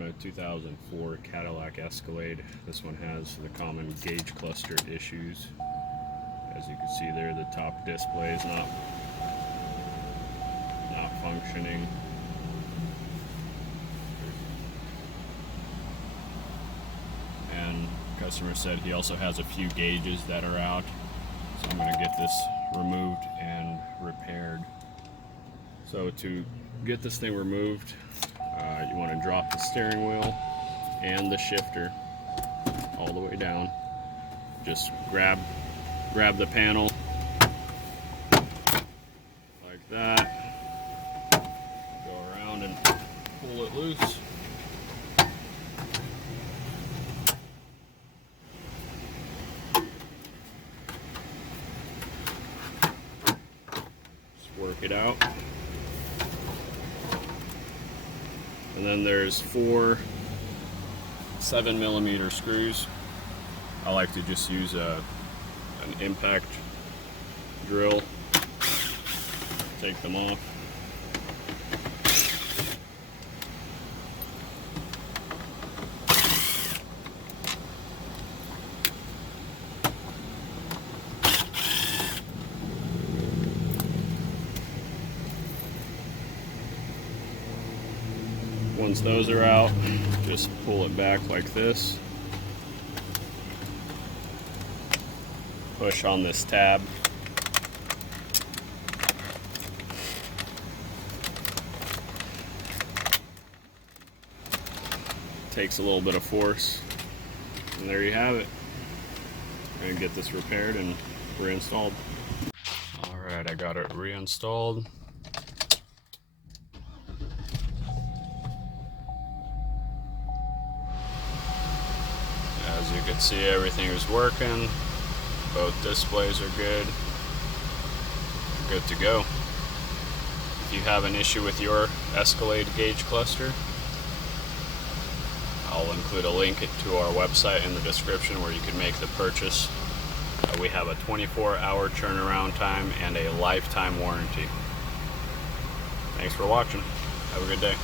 on a 2004 Cadillac Escalade. This one has the common gauge cluster issues. As you can see there, the top display is not functioning. And customer said he also has a few gauges that are out. So I'm going to get this removed and repaired. So to get this thing removed, you want to drop the steering wheel and the shifter all the way down. Just grab the panel like that. Go around and pull it loose. Just work it out. And then there's 4 7mm screws. I like to just use an impact drill. Take them off. Once those are out, just pull it back like this. Push on this tab. Takes a little bit of force, and there you have it. I'm gonna get this repaired and reinstalled. All right, I got it reinstalled. As you can see, everything is working. Both displays are good. Good to go. If you have an issue with your Escalade gauge cluster, I'll include a link to our website in the description where you can make the purchase. We have a 24-hour turnaround time and a lifetime warranty. Thanks for watching. Have a good day.